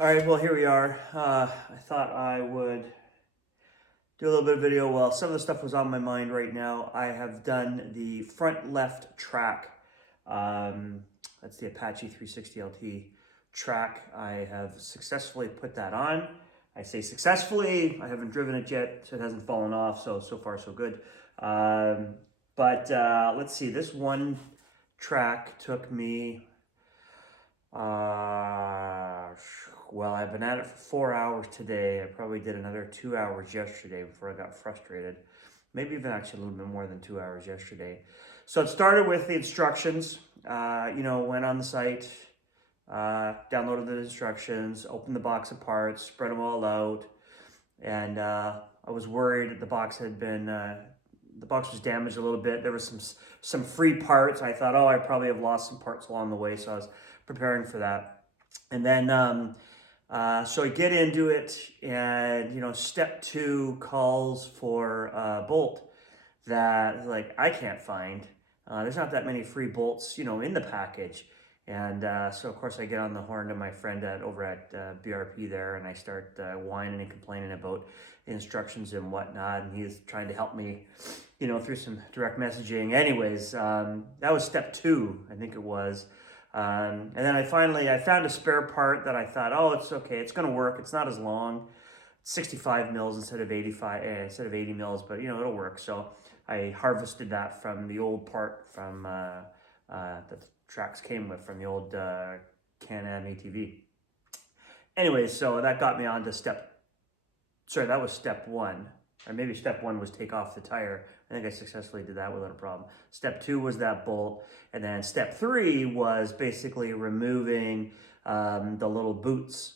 All right, well, here we are. I thought I would do a little bit of video. Well, some of the stuff was on my mind right now. I have done the front left track. That's the Apache 360 LT track. I have successfully put that on. I say successfully. I haven't driven it yet, so it hasn't fallen off. So far, so good. But let's see. This one track took me well, I've been at it for 4 hours today. I probably did another 2 hours yesterday before I got frustrated. Maybe even actually a little bit more than 2 hours yesterday. So it started with the instructions. Went on the site, downloaded the instructions, opened the box of parts, spread them all out, and I was worried that the box was damaged a little bit. There was some free parts. I thought, I probably have lost some parts along the way, so I was preparing for that. And then, so I get into it, and step 2 calls for a bolt that I can't find. There's not that many free bolts, in the package. And so of course I get on the horn to my friend over at BRP there, and I start whining and complaining about instructions and whatnot, and he's trying to help me, through some direct messaging. Anyways, that was step 2, I think it was. And then I found a spare part that I thought, it's okay, it's going to work. It's not as long, 65 mils instead of 80 mils, but it'll work. So I harvested that from the old part from that the Trax came with, from the old Can-Am ATV. Anyways, so that got me on to that was step 1. Or maybe step 1 was take off the tire. I think I successfully did that without a problem. Step 2 was that bolt. And then step 3 was basically removing the little boots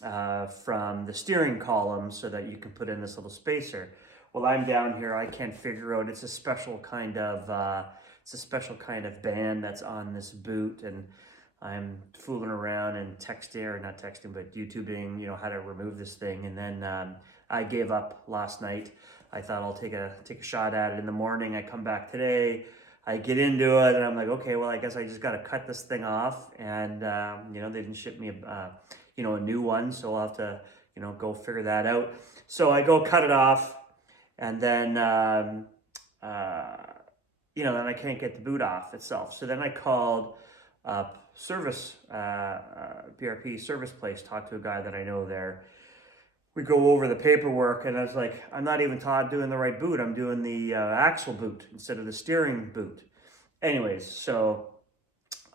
from the steering column so that you can put in this little spacer. Well, I'm down here, I can't figure out, it's a special kind of band that's on this boot, and I'm fooling around and YouTubing, how to remove this thing. And then I gave up last night. I thought I'll take a shot at it in the morning. I come back today, I get into it, and I'm like, okay, well, I guess I just got to cut this thing off. And they didn't ship me a new one, so I'll have to go figure that out. So I go cut it off, and then then I can't get the boot off itself. So then I called service, BRP service place, talked to a guy that I know there. We go over the paperwork, and I was like, I'm not even doing the right boot. I'm doing the axle boot instead of the steering boot. Anyways, so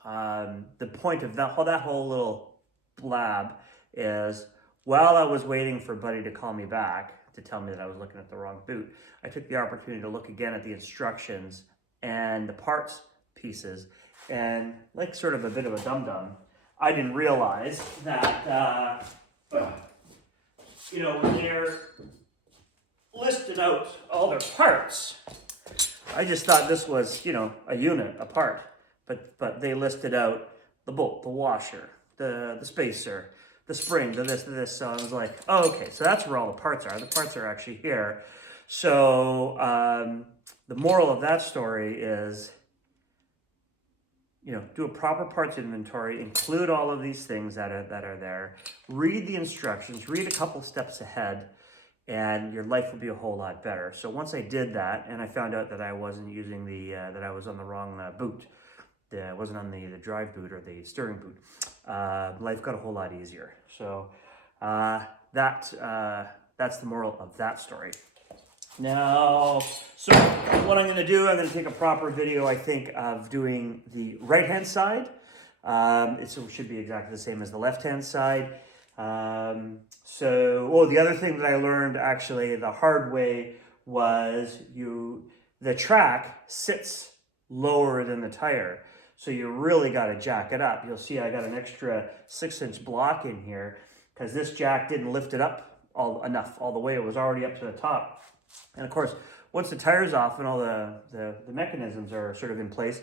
the point of that whole little blab is, while I was waiting for Buddy to call me back to tell me that I was looking at the wrong boot, I took the opportunity to look again at the instructions and the parts pieces, and like sort of a bit of a dum-dum, I didn't realize that when they're listing out all their parts, I just thought this was a unit, a part, but they listed out the bolt, the washer, the spacer, the spring, the this. So I was like, okay, so that's where all the parts are. The parts are actually here. So the moral of that story is, do a proper parts inventory, include all of these things that are there, read the instructions, read a couple steps ahead, and your life will be a whole lot better. So once I did that, and I found out that I wasn't using that I was on the wrong boot, I wasn't on the drive boot or the steering boot, life got a whole lot easier. So that's the moral of that story. Now, so what I'm going to do, I'm going to take a proper video, I think, of doing the right-hand side. It should be exactly the same as the left-hand side. The other thing that I learned, actually, the hard way, was the track sits lower than the tire. So you really got to jack it up. You'll see I got an extra 6-inch block in here because this jack didn't lift it up all the way. It was already up to the top. And of course, once the tire's off and all the mechanisms are sort of in place,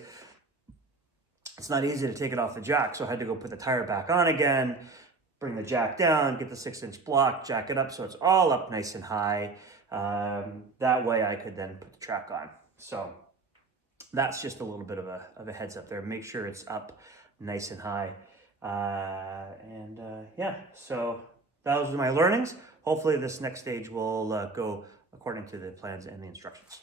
it's not easy to take it off the jack. So I had to go put the tire back on again, bring the jack down, get the 6-inch block, jack it up so it's all up nice and high. That way I could then put the track on. So that's just a little bit of a heads up there. Make sure it's up nice and high. yeah, so those are my learnings. Hopefully this next stage will go according to the plans and the instructions.